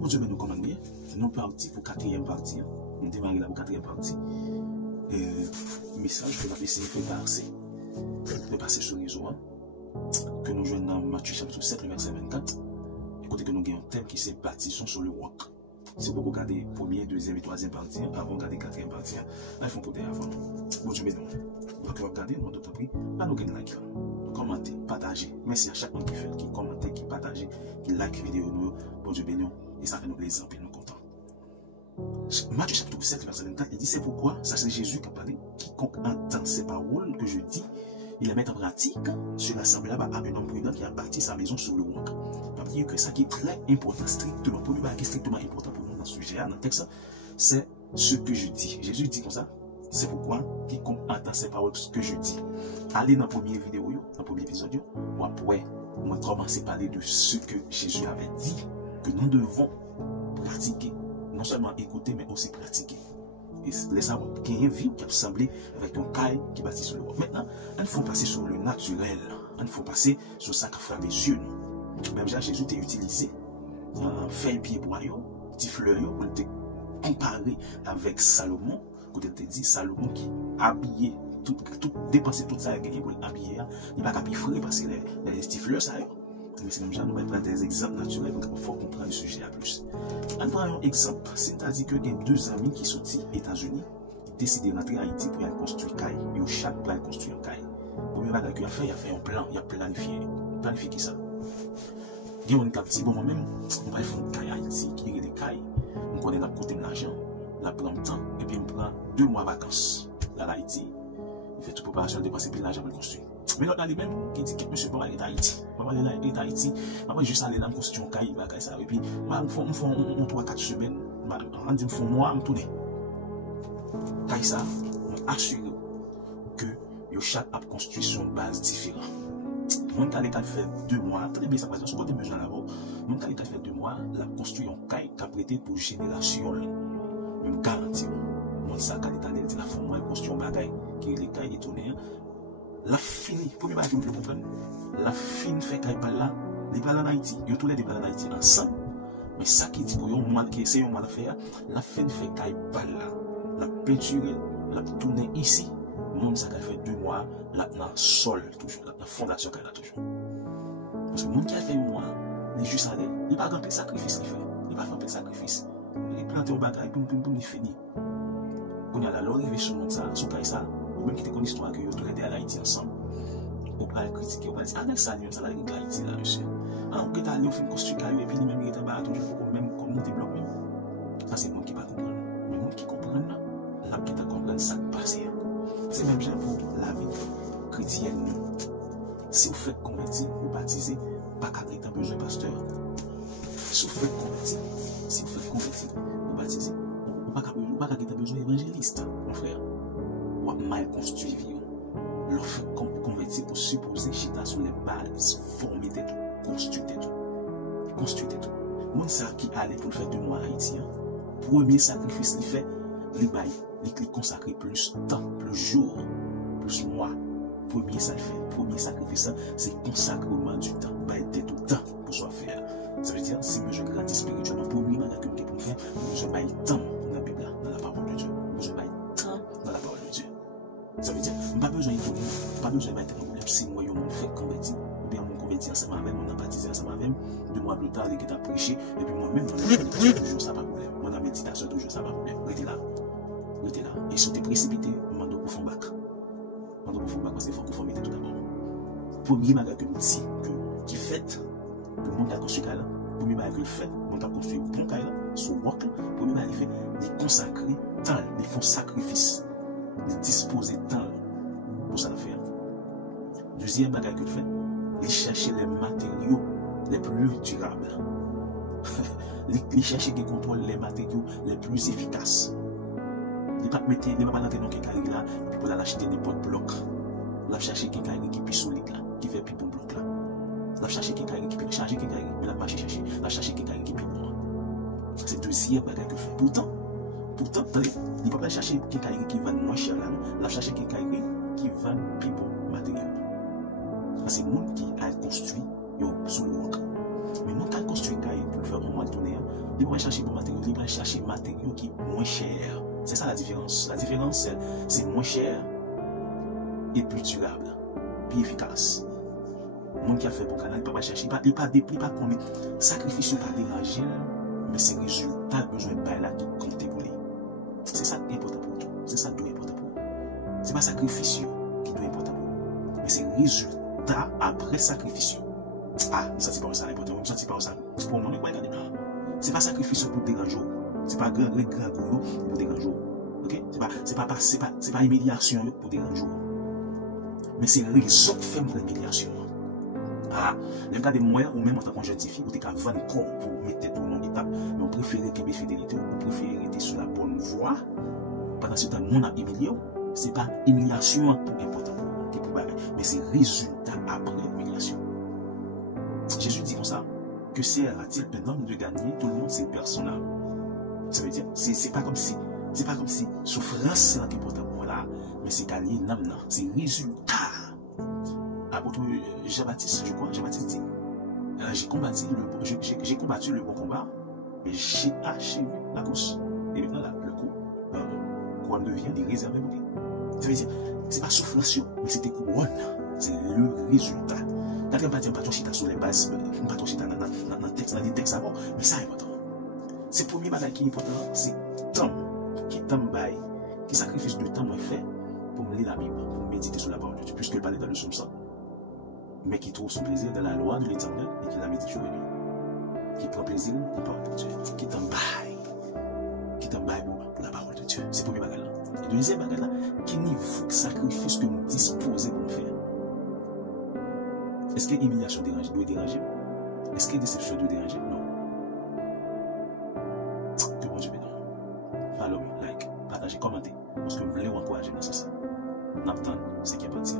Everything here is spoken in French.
Bon Dieu, nous commandons bien. Nous partons pour quatrième partie. Nous démarrons là pour quatrième partie. Message que nous avons essayé de passer sur les réseaux. Que nous jouons dans Matthieu chapitre 7, verset 24. Écoutez que nous avons un thème qui c'est bâtissons sur le roc. Si vous regardez première, deuxième et troisième partie, avant de regarder quatrième partie, là, il faut côté avant. Bon Dieu, bénis. Donc, vous regardez, nous d'autres prix, pas nous gagner like. Commentez, partagez. Merci à chaque monde qui fait, qui commente, qui partage, qui like la vidéo. Nous, bon Dieu, bénis. Et ça fait nous plaisir, et nous contents. Matthieu chapitre 7, verset 24, il dit c'est pourquoi, ça c'est Jésus qui a parlé, quiconque entend ces paroles que je dis, il les met en pratique, cela semblable à un homme prudent qui a bâti sa maison sur le roc. Ça veut dire que ça qui est très important, strictement, pour lui, qui est strictement important pour nous dans ce sujet, dans le texte, c'est ce que je dis. Jésus dit comme ça, c'est pourquoi, quiconque entend ces paroles que je dis. Allez dans la première vidéo, dans le premier épisode, ou après, on va commencer à parler de ce que Jésus avait dit, que nous devons pratiquer, non seulement écouter, mais aussi pratiquer. Et laissez avoir qu'il y a une vie qui a semblé avec un caille qui bâtit sur le roc. Maintenant, il faut passer sur le naturel. Il faut passer sur ça qui frappe les yeux. Même Jésus t'a utilisé feuille pied boyau, petit fleur, pour te comparer avec Salomon. Quand il te dit Salomon qui habillé, tout dépensé tout ça pour l'habiller, il va pas frais parce que les petits fleurs ça. Mais c'est même genre, nous allons prendre des exemples naturels pour faut comprendre le sujet à plus. On prend un exemple, c'est-à-dire que des deux amis qui sont aux États-Unis décident de rentrer en Haïti pour aller construire caille. Et chaque pour aller construire un caille. Pour mieux qu'il a fait un plan, il a planifié. Planifié qui ça? Il y a un petit bon moi-même, on va faire une caille à Haïti, qui est des cailles. On connaît la côté de l'argent, la prend le temps, et puis on prend 2 mois de vacances là à Haïti. Il fait toute préparation de dépenser plus l'argent pour le construire. Mais l'autre lui-même qui dit que monsieur Bois est à Haïti. Je vais aller à Haïti. Je vais juste aller dans la construction caille, et puis on fait 3-4 semaines. On dit un mois, on tourne. Caille ça, on assure que chaque a construit sur une base différente. Mon caille a fait 2 mois, très bien ça passe sur côté mesure là-bas. Mon caille a fait 2 mois, la construit un caille qui a prêté pour génération. Même garantie. Mon sac a dit la forme de construction bagaille qui est les cailles détournées. La fini, pour que vous compreniez, la fin fait qu'il pas là, les pas en Haïti, ils tous les deux en Haïti ensemble. Mais ça qui dit pour eux, c'est un mal à faire, la fin fait qu'il pas là, la peinture, la tourner ici, monde ça fait 2 mois, là dans le sol toujours, la fondation qu'elle a toujours. Parce que le monde qui a fait 1 mois, il est juste allé, il n'a pas grand sacrifice, il n'a pas fait sacrifice, il plante au bagage, il finit. Quand il y a la loi, il va sur ça, sur ça. Ou même qui te connaît l'histoire que vous tous les deux à Haïti ensemble. Ou pas critiquer, ou pas dire, ah, mais ça, ça va être Haïti là, monsieur. Ah, on peut aller au film construire, et puis lui-même, il est en toujours même comme nous débloquons. Ça, c'est le monde qui ne va pas comprendre. Mais le monde qui comprend, là, qui va comprendre ça qui passe. C'est même genre pour la vie chrétienne. Si vous faites convertir ou baptiser, pas qu'à être besoin de pasteur. Si vous faites convertir ou baptiser, pas qu'à être besoin d'évangéliste, mon frère. Ou mal construit vie. L'offre converti pour supposer chita sur les bases formées de tout, construit de tout. Construit de tout. Mon ça qui allait pour faire 2 mois à Haïti, premier sacrifice qu'il fait, il consacre plus temps, plus jours, plus mois. Premier sacrifice, c'est consacrement du temps. Il tout temps pour soi faire. Ça veut dire, si je grandis spirituellement, premier bagage que je peux faire, je vais temps dans la Bible, dans la parole de Dieu. Je vais temps dans la parole de Dieu. Ça veut dire, pas besoin d'être un problème si moi, je fais convertir, ou bien mon convertir ensemble avec, mon baptisé ensemble avec, 2 mois plus tard, il est à prêcher, et puis moi-même, mon méditation toujours, ça pas de problème. Mon méditation toujours, ça pas de problème. Restez là. Et si tu es précipité, je demande pour faire bac. Je demande pour faire bac parce qu'il faut conformer tout d'abord. Premier bagage que nous dit, qui fait, pour le monde qui a construit là, premier bagage que fait, on a construit un bon caille là, sur roc, premier bagage fait, de consacrer temps, de faire sacrifice. De disposer de temps pour ça le faire. Deuxième bagage qu'il fait, il chercher les matériaux les plus durables. Il chercher qui contrôle les matériaux les plus efficaces. Il ne va pas mettre dans quelqu'un là et puis pour l'acheter n'importe bloc. Il va chercher quelqu'un qui est plus solide là, qui fait plus bon bloc là. Il va chercher quelqu'un qui peut charger quelqu'un, mais il va pas chercher. Il va chercher quelqu'un qui est plus bon. C'est le deuxième bagage qu'il fait. Pourtant, il ne va pas chercher quelqu'un qui va moins cher là, il va chercher quelqu'un qui va plus bon matériel. C'est le monde qui a construit sous le roc. Mais mon cas construit pour le faire en mois de tournée, il va chercher bon matériaux, il va chercher matériaux qui sont moins chers. C'est ça la différence. La différence, c'est moins cher et plus durable, plus efficace. Le monde qui a fait bon canal, il va chercher, il va pas combien. Sacrifice pas déranger, mais c'est le résultat besoin de bail là qui compte pour lui. C'est ça qui est important pour toi. C'est ça qui est important pour vous. Ce n'est pas sacrifice qui est important pour vous, mais c'est le résultat après sacrifice. Ah, ça c'est pas ça l'important. Ça c'est pas ça. Pour moi, c'est pas sacrifice pour déranger. C'est pas grand pour déranger. OK? C'est pas humiliation pour déranger. Mais c'est le réseau qui fait l'humiliation. Ah, les cas de moi ou même en tant que jeune fille, vous êtes qu'à 20 corps pour mettre tout dans l'étape, mais on préfère qu'il y ait fidélité, on préfère être sur la bonne voie. Pendant ce temps, mon a humilié, c'est pas humiliation pour important pour mais c'est résultat après l'humiliation. Jésus dit comme ça, que sert-il un homme de gagner tout le monde ses personnages? Ça veut dire, c'est pas comme si souffrance là qui est important pour moi là, mais c'est gagner l'âme là, c'est résultat. Apôtre Jean-Baptiste, je crois, Jean-Baptiste dit, j'ai combattu le bon combat, mais j'ai achevé la course. Et maintenant là, le coup, couronne devient des réserves pour lui. Ça veut dire, c'est pas souffrance, mais c'est des couronnes, c'est le résultat. Quand on ne pas chita sur les bases, pas chita dans des textes avant, mais ça est important. C'est le premier bagage qui est important, c'est temps, qui sacrifice du temps fait pour me lire la Bible, pour méditer sur la parole de Dieu, puisque le parle dans le psaume 100, mais qui trouve son plaisir dans la loi de l'Éternel et qui la médite jour et nuit, qui prend plaisir dans la parole de Dieu, qui t'embaille pour la parole de Dieu. C'est le premier bagage là. Et le deuxième bagage là, qui niveau de sacrifice que nous disposons pour faire. Est-ce que l'humiliation doit déranger? Est-ce que la déception doit déranger? Non. Que bon Dieu bénisse. Follow me, like, partagez, commentez. Parce que vous voulez encourager dans ce sens. N'attendez, c'est qui est parti.